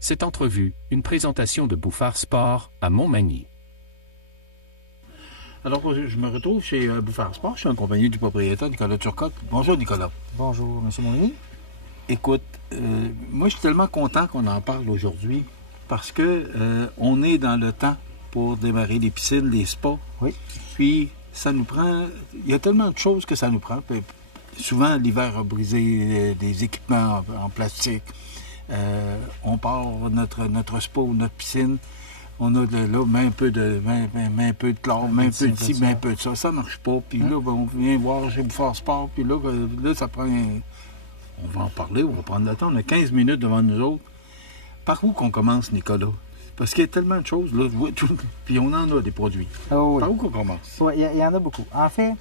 Cette entrevue, une présentation de Bouffard Sport à Montmagny. Alors, je me retrouve chez Bouffard Sport. Je suis en compagnie du propriétaire Nicolas Turcotte. Bonjour, Nicolas. Bonjour, M. Montmagny. Écoute, moi, je suis tellement content qu'on en parle aujourd'hui parce que on est dans le temps pour démarrer les piscines, les spas. Oui. Puis, ça nous prend... Il y a tellement de choses que ça nous prend. Puis, souvent, l'hiver a brisé des équipements en plastique. On part notre spa ou notre piscine. On a là, met un peu de chlore, met un peu de ci, met un peu de ça. Ça marche pas. Puis là, on vient voir chez Bouffard Sport. Puis là, ça prend... On va en parler, on va prendre le temps. On a 15 minutes devant nous autres. Par où qu'on commence, Nicolas? Parce qu'il y a tellement de choses, là. Puis on en a des produits. Oh, oui. Par où qu'on commence? Oui, il y en a beaucoup. En fait,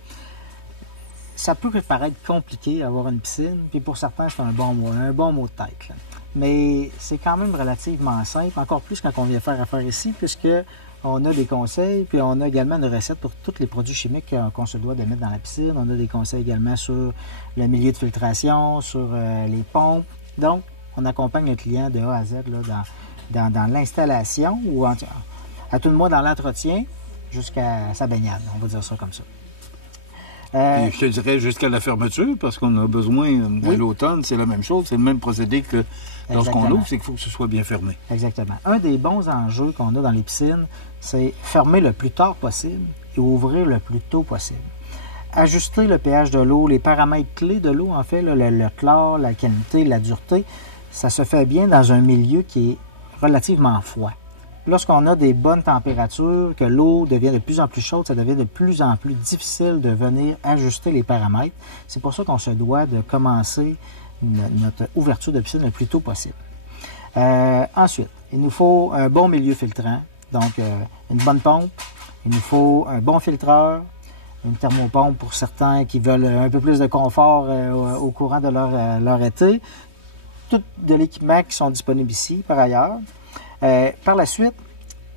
ça peut paraître compliqué d'avoir une piscine. Puis pour certains, c'est un bon mot de tête, là. Mais c'est quand même relativement simple, encore plus quand on vient faire affaire ici, puisque on a des conseils, puis on a également une recette pour tous les produits chimiques qu'on se doit de mettre dans la piscine. On a des conseils également sur le milieu de filtration, sur les pompes. Donc, on accompagne le client de A à Z là, dans l'installation ou à tout le moins dans l'entretien jusqu'à sa baignade. On va dire ça comme ça. Et je te dirais jusqu'à la fermeture, parce qu'on a besoin, à l'automne, c'est la même chose, c'est le même procédé que lorsqu'on ouvre, c'est qu'il faut que ce soit bien fermé. Exactement. Un des bons enjeux qu'on a dans les piscines, c'est fermer le plus tard possible et ouvrir le plus tôt possible. Ajuster le pH de l'eau, les paramètres clés de l'eau, en fait, là, le chlore, la qualité, la dureté, ça se fait bien dans un milieu qui est relativement froid. Lorsqu'on a des bonnes températures, que l'eau devient de plus en plus chaude, ça devient de plus en plus difficile de venir ajuster les paramètres. C'est pour ça qu'on se doit de commencer notre ouverture de piscine le plus tôt possible. Ensuite, il nous faut un bon milieu filtrant, donc une bonne pompe. Il nous faut un bon filtreur, une thermopompe pour certains qui veulent un peu plus de confort au courant de leur été. Tout de l'équipement qui sont disponibles ici, par ailleurs. Par la suite,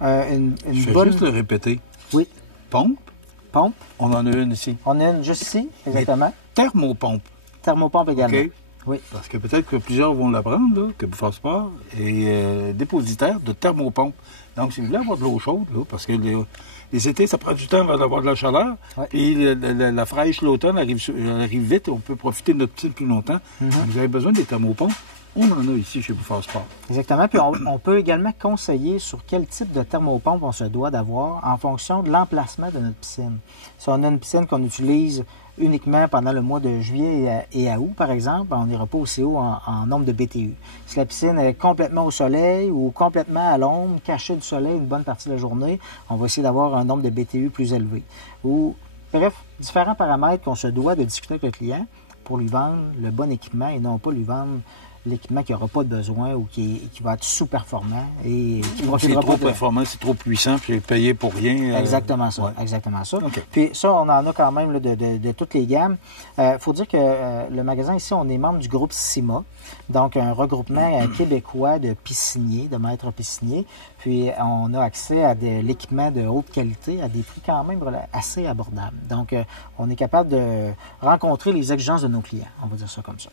une Je bonne... vais juste le répéter. Oui. Pompe. Pompe. On en a une ici. On a une juste ici, exactement. Mais thermopompe. Thermopompe également. OK. Oui. Parce que peut-être que plusieurs vont l'apprendre, là, que Bouffard Sport est dépositaire de thermopompe. Donc, si vous voulez avoir de l'eau chaude, là, parce que les étés, ça prend du temps avant d'avoir de la chaleur. Ouais. Puis la fraîche, l'automne, elle arrive vite et on peut profiter de notre piscine plus longtemps. Vous avez besoin des thermopompes. On en a ici chez Bouffard Sport. Exactement. Puis on peut également conseiller sur quel type de thermopompe on se doit d'avoir en fonction de l'emplacement de notre piscine. Si on a une piscine qu'on utilise uniquement pendant le mois de juillet et à août, par exemple, on n'ira pas aussi haut en nombre de BTU. Si la piscine est complètement au soleil ou complètement à l'ombre, cachée du soleil une bonne partie de la journée, on va essayer d'avoir un nombre de BTU plus élevé. Bref, différents paramètres qu'on se doit de discuter avec le client pour lui vendre le bon équipement et non pas lui vendre l'équipement qui n'aura pas de besoin ou qui va être sous-performant et qui profitera pas. C'est trop performant, c'est trop puissant, puis payé pour rien. Exactement ça, ouais. Exactement ça. Okay. Puis ça, on en a quand même là, de toutes les gammes. Il faut dire que le magasin ici, on est membre du groupe CIMA, donc un regroupement québécois de pisciniers, de maîtres pisciniers. Puis on a accès à de l'équipement de haute qualité à des prix quand même assez abordables. Donc on est capable de rencontrer les exigences de nos clients, on va dire ça comme ça.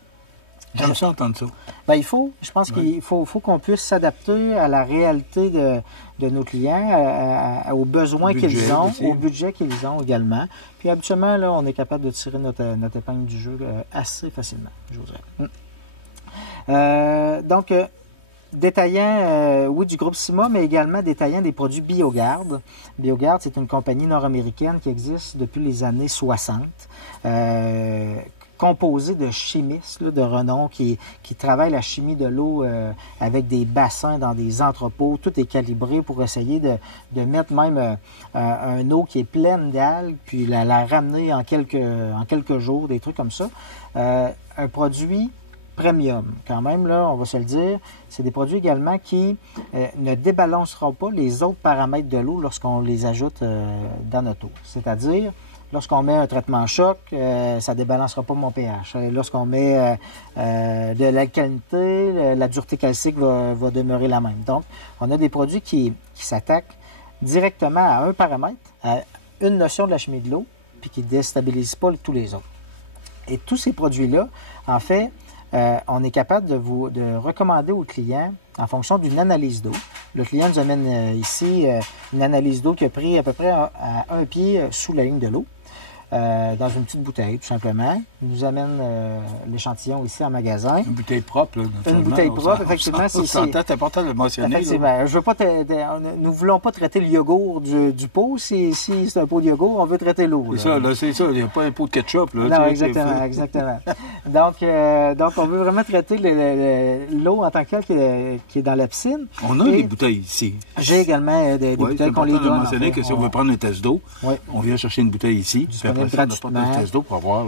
J'aime ça entendre ça. Bien, je pense qu'il faut qu'on puisse s'adapter à la réalité de nos clients, aux besoins qu'ils ont, au budget qu'ils ont également. Puis habituellement, là, on est capable de tirer notre épingle du jeu assez facilement, je vous dirais. Donc, détaillant, oui, du groupe CIMA, mais également détaillant des produits BioGarde. BioGarde, c'est une compagnie nord-américaine qui existe depuis les années 60. Composé de chimistes là, de renom qui travaillent la chimie de l'eau avec des bassins dans des entrepôts. Tout est calibré pour essayer de mettre même une eau qui est pleine d'algues, puis la ramener en quelques jours, des trucs comme ça. Un produit premium, quand même, là, on va se le dire. C'est des produits également qui ne débalanceront pas les autres paramètres de l'eau lorsqu'on les ajoute dans notre eau. C'est-à-dire, lorsqu'on met un traitement choc, ça ne débalancera pas mon pH. Lorsqu'on met de l'alcalinité, la dureté calcique va demeurer la même. Donc, on a des produits qui s'attaquent directement à un paramètre, à une notion de la chimie de l'eau, puis qui ne déstabilisent pas tous les autres. Et tous ces produits-là, en fait, on est capable de recommander au client en fonction d'une analyse d'eau. Le client nous amène ici une analyse d'eau qui a pris à peu près à un pied sous la ligne de l'eau. Dans une petite bouteille, tout simplement. Il nous amène l'échantillon ici en magasin. Une bouteille propre, là, une bouteille propre, effectivement. C'est important de le mentionner. Effectivement. Je veux pas nous ne voulons pas traiter le yogourt du pot. Si c'est un pot de yogourt, on veut traiter l'eau. C'est ça. Il n'y a pas un pot de ketchup. Là, non, exactement. Donc, on veut vraiment traiter l'eau en tant que telle qui est dans la piscine. On a des bouteilles ici. J'ai également des bouteilles qu'on les donne. C'est important de mentionner que si on veut prendre un test d'eau, on vient chercher une bouteille ici. Gratuitement. Un test d'eau pour avoir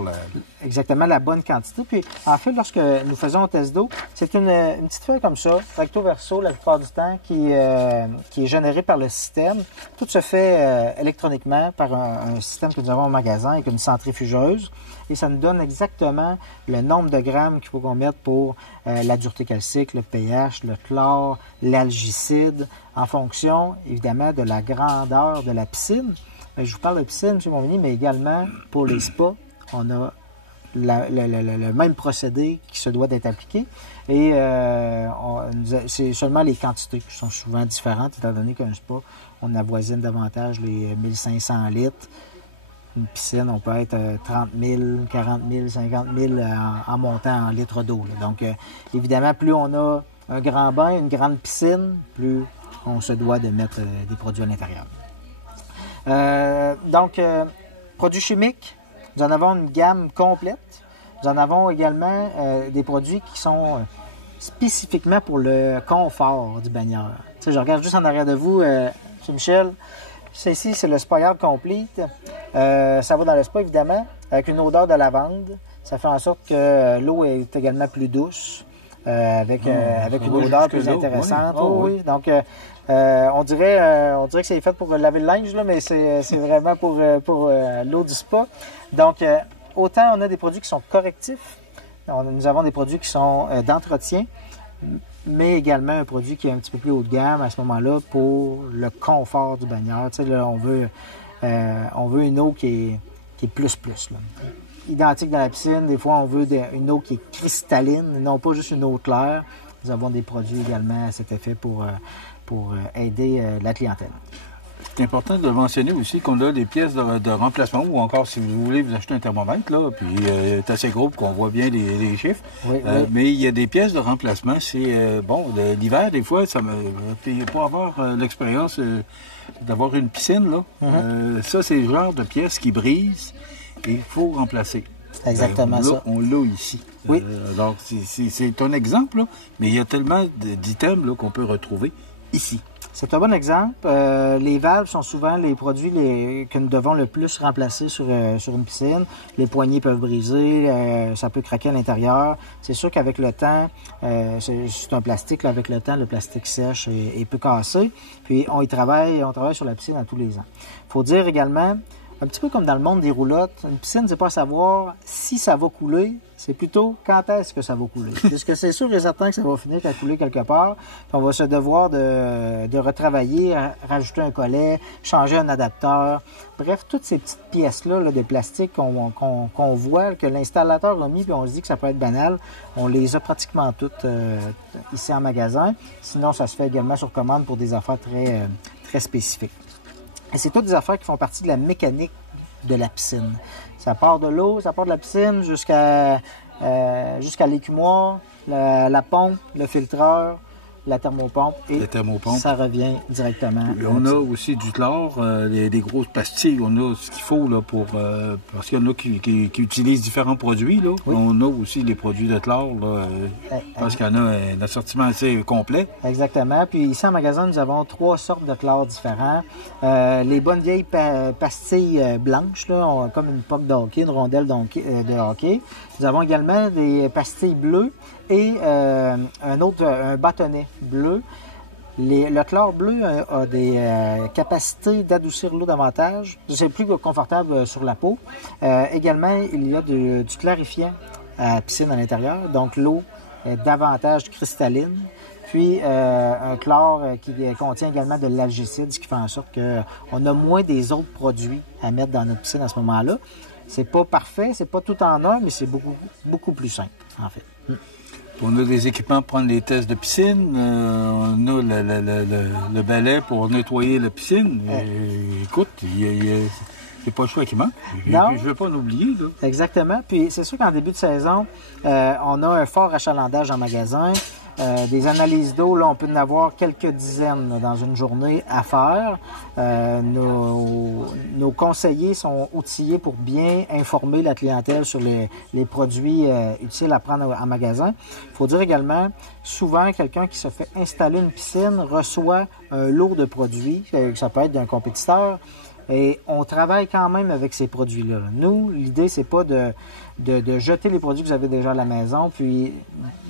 exactement la bonne quantité. Puis, en fait, lorsque nous faisons un test d'eau, c'est une petite feuille comme ça, recto verso, la plupart du temps, qui est générée par le système. Tout se fait électroniquement par un système que nous avons au magasin avec une centrifugeuse. Et ça nous donne exactement le nombre de grammes qu'il faut qu'on mette pour la dureté calcique, le pH, le chlore, l'algicide, en fonction, évidemment, de la grandeur de la piscine. Je vous parle de piscine, M. Montminy, mais également pour les spas, on a le même procédé qui se doit d'être appliqué. Et c'est seulement les quantités qui sont souvent différentes, étant donné qu'un spa, on avoisine davantage les 1500 litres. Une piscine, on peut être 30 000, 40 000, 50 000 en montant en litres d'eau. Donc, évidemment, plus on a un grand bain, une grande piscine, plus on se doit de mettre des produits à l'intérieur. Produits chimiques, nous en avons une gamme complète. Nous en avons également des produits qui sont spécifiquement pour le confort du baigneur. Tu sais, je regarde juste en arrière de vous, M. Michel. Ici, c'est le Spa Yard Complete. Ça va dans le spa, évidemment, avec une odeur de lavande. Ça fait en sorte que l'eau est également plus douce, avec une odeur plus intéressante. Oui. Donc, on dirait que c'est fait pour laver le linge, là, mais c'est vraiment pour l'eau du spa. Donc, autant on a des produits qui sont correctifs, nous avons des produits qui sont d'entretien, mais également un produit qui est un petit peu plus haut de gamme à ce moment-là pour le confort du baigneur. Tu sais, là, on veut une eau qui est plus. Là. Identique dans la piscine, des fois on veut une eau qui est cristalline, non pas juste une eau claire. Nous avons des produits également à cet effet pour aider la clientèle. C'est important de mentionner aussi qu'on a des pièces de remplacement ou encore si vous voulez vous acheter un thermomètre, là, puis c'est assez gros pour qu'on voit bien les chiffres. Oui. Mais il y a des pièces de remplacement. C'est l'hiver, des fois, pour avoir l'expérience d'avoir une piscine, là, ça, c'est le genre de pièces qui brisent et il faut remplacer. Exactement ça. On l'a ici. Oui. Alors, c'est un exemple, là, mais il y a tellement d'items là, qu'on peut retrouver ici. C'est un bon exemple. Les valves sont souvent les produits que nous devons le plus remplacer sur une piscine. Les poignées peuvent briser, ça peut craquer à l'intérieur. C'est sûr qu'avec le temps, c'est un plastique, là, avec le temps, le plastique sèche et peut casser. Puis on travaille sur la piscine à tous les ans. Il faut dire également, un petit peu comme dans le monde des roulottes, une piscine, c'est pas à savoir si ça va couler, c'est plutôt quand est-ce que ça va couler. Puisque c'est sûr et certain que ça va finir par couler quelque part, puis on va se devoir de retravailler, rajouter un collet, changer un adapteur. Bref, toutes ces petites pièces-là là, de plastique qu'on voit, que l'installateur a mis, puis on se dit que ça peut être banal, on les a pratiquement toutes ici en magasin. Sinon, ça se fait également sur commande pour des affaires très, très spécifiques. Et c'est toutes des affaires qui font partie de la mécanique de la piscine. Ça part de l'eau, ça part de la piscine jusqu'à l'écumoire, la pompe, le filtreur, la thermopompe et ça revient directement. Et on a aussi du chlore, des grosses pastilles. On a ce qu'il faut là, parce qu'il y en a qui utilisent différents produits. Là. Oui. On a aussi les produits de chlore. Là, parce qu'il y en a un assortiment assez complet. Exactement. Puis ici en magasin, nous avons 3 sortes de chlore différents. Les bonnes vieilles pastilles blanches, là, comme une poque de hockey, une rondelle de hockey. Nous avons également des pastilles bleues et un bâtonnet bleu. Le chlore bleu a des capacités d'adoucir l'eau davantage. C'est plus confortable sur la peau. Également, il y a du clarifiant à piscine à l'intérieur. Donc, l'eau est davantage cristalline. Puis, un chlore qui contient également de l'algicide, ce qui fait en sorte qu'on a moins des autres produits à mettre dans notre piscine à ce moment-là. C'est pas parfait, c'est pas tout en un, mais c'est beaucoup, beaucoup plus simple, en fait. On a des équipements pour prendre les tests de piscine. On a le balai pour nettoyer la piscine. Et, écoute, c'est pas le choix qui manque. Je ne veux pas en oublier. Là. Exactement. Puis c'est sûr qu'en début de saison, on a un fort achalandage en magasin. Des analyses d'eau, là, on peut en avoir quelques dizaines là, dans une journée à faire. Nos conseillers sont outillés pour bien informer la clientèle sur les produits utiles à prendre en magasin. Il faut dire également, souvent, quelqu'un qui se fait installer une piscine reçoit un lot de produits, ça peut être d'un compétiteur, et on travaille quand même avec ces produits-là. Nous, l'idée, c'est pas de jeter les produits que vous avez déjà à la maison, puis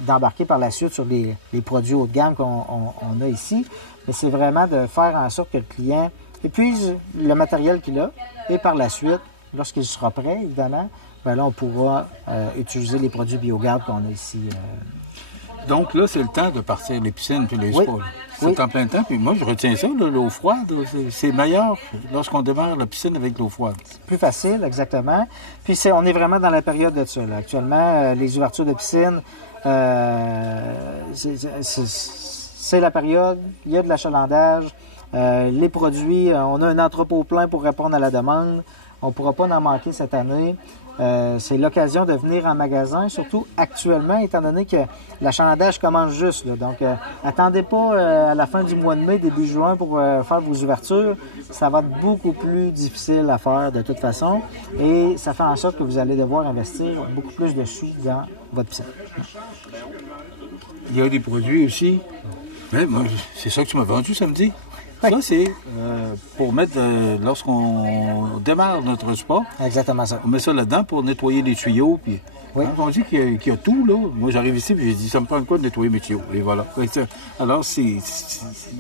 d'embarquer par la suite sur les produits haut de gamme qu'on a ici. Mais c'est vraiment de faire en sorte que le client épuise le matériel qu'il a, et par la suite, lorsqu'il sera prêt, évidemment, bien là, on pourra utiliser les produits Biogarde qu'on a ici. Donc là, c'est le temps de partir les piscines et les spas. C'est en plein temps. Puis moi, je retiens ça, l'eau froide. C'est meilleur lorsqu'on démarre la piscine avec l'eau froide. C'est plus facile, exactement. Puis on est vraiment dans la période de ça. Là. Actuellement, les ouvertures de piscine, c'est la période. Il y a de l'achalandage. Les produits, on a un entrepôt plein pour répondre à la demande. On ne pourra pas en manquer cette année. C'est l'occasion de venir en magasin, surtout actuellement, étant donné que l'achalandage commence juste. Là. Donc, attendez pas à la fin du mois de mai, début juin pour faire vos ouvertures. Ça va être beaucoup plus difficile à faire de toute façon. Et ça fait en sorte que vous allez devoir investir beaucoup plus de sous dans votre piscine. Il y a des produits aussi. Mais moi, c'est ça que tu m'as vendu samedi. Oui. Ça, c'est pour mettre, lorsqu'on démarre notre spa, Exactement ça. on met ça là-dedans pour nettoyer les tuyaux. Puis, Oui. quand on dit qu'il y a tout, là, moi j'arrive ici et j'ai dit, ça me prend quoi de nettoyer mes tuyaux? Et voilà. Alors, il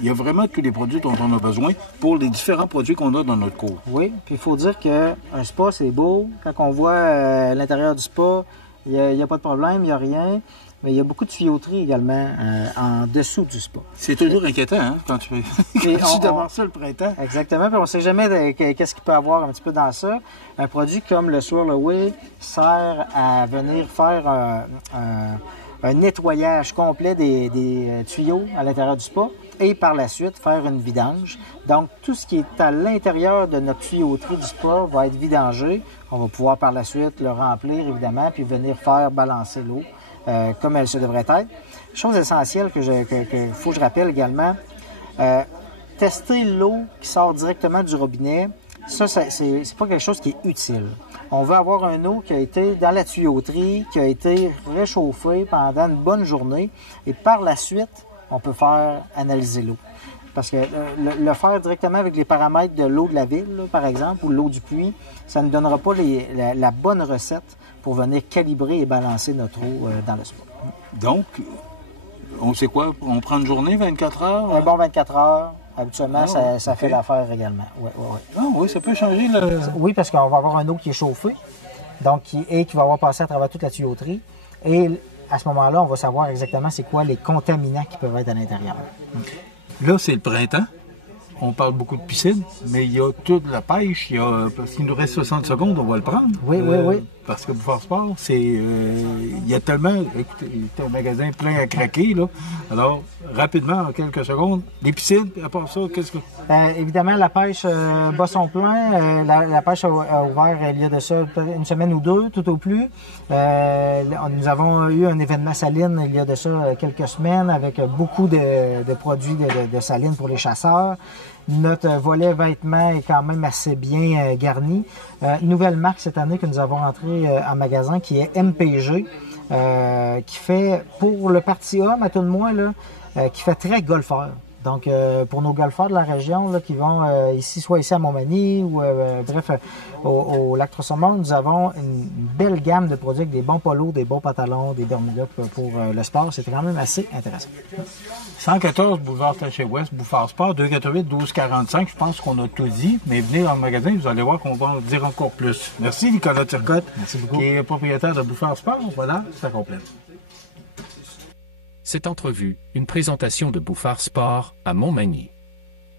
y a vraiment tous les produits dont on a besoin pour les différents produits qu'on a dans notre cours. Oui, puis il faut dire qu'un spa, c'est beau. Quand on voit l'intérieur du spa, il n'y a pas de problème, il n'y a rien. Mais il y a beaucoup de tuyauterie également en dessous du spa. C'est toujours inquiétant, hein, quand tu démarres ça le printemps. Exactement, puis on ne sait jamais qu'est-ce qu'il peut y avoir un petit peu dans ça. Un produit comme le Swirl-Away sert à venir faire un nettoyage complet des tuyaux à l'intérieur du spa et par la suite faire une vidange. Donc, tout ce qui est à l'intérieur de notre tuyauterie du spa va être vidangé. On va pouvoir par la suite le remplir, évidemment, puis venir faire balancer l'eau. Comme elle se devrait être. Chose essentielle qu'il faut que je rappelle également, tester l'eau qui sort directement du robinet, ça, c'est pas quelque chose qui est utile. On veut avoir une eau qui a été dans la tuyauterie, qui a été réchauffée pendant une bonne journée, et par la suite, on peut faire analyser l'eau. Parce que le faire directement avec les paramètres de l'eau de la ville, là, par exemple, ou l'eau du puits, ça ne donnera pas la bonne recette pour venir calibrer et balancer notre eau dans le spa. Donc, on sait quoi? On prend une journée, 24 heures? Un bon 24 heures, habituellement, ça fait l'affaire également. Oui. Ah oui, ça peut changer Oui, parce qu'on va avoir un eau qui est chauffée, donc qui va avoir passé à travers toute la tuyauterie. Et à ce moment-là, on va savoir exactement c'est quoi les contaminants qui peuvent être à l'intérieur. Là, c'est le printemps. On parle beaucoup de piscine, mais il y a toute la pêche. Parce qu'il nous reste 60 secondes, on va le prendre. Oui. Parce que Bouffard Sport, il y a tellement... Écoutez, c'est un magasin plein à craquer, là. Alors, rapidement, en quelques secondes, les piscines, à part ça, qu'est-ce que... Évidemment, la pêche bat son plein. La pêche a ouvert il y a de ça une semaine ou deux, tout au plus. Nous avons eu un événement saline il y a de ça quelques semaines avec beaucoup de produits de saline pour les chasseurs. Notre volet vêtements est quand même assez bien garni. Nouvelle marque cette année que nous avons rentrée en magasin qui est MPG, qui fait pour le parti homme, à tout de moins, là, qui fait très golfeur. Donc, pour nos golfeurs de la région là, qui vont soit ici à Montmagny ou bref, au lac Trois-Saumons, nous avons une belle gamme de produits avec des bons polos, des bons pantalons, des bermudas pour le sport. C'est quand même assez intéressant. 114 boulevard Taché-Ouest, Bouffard Sport, 248-1245. Je pense qu'on a tout dit, mais venez dans le magasin, vous allez voir qu'on va en dire encore plus. Merci Nicolas Turcotte, merci beaucoup, qui est propriétaire de Bouffard Sport. Voilà, ça complète. Cette entrevue, une présentation de Bouffard Sport à Montmagny.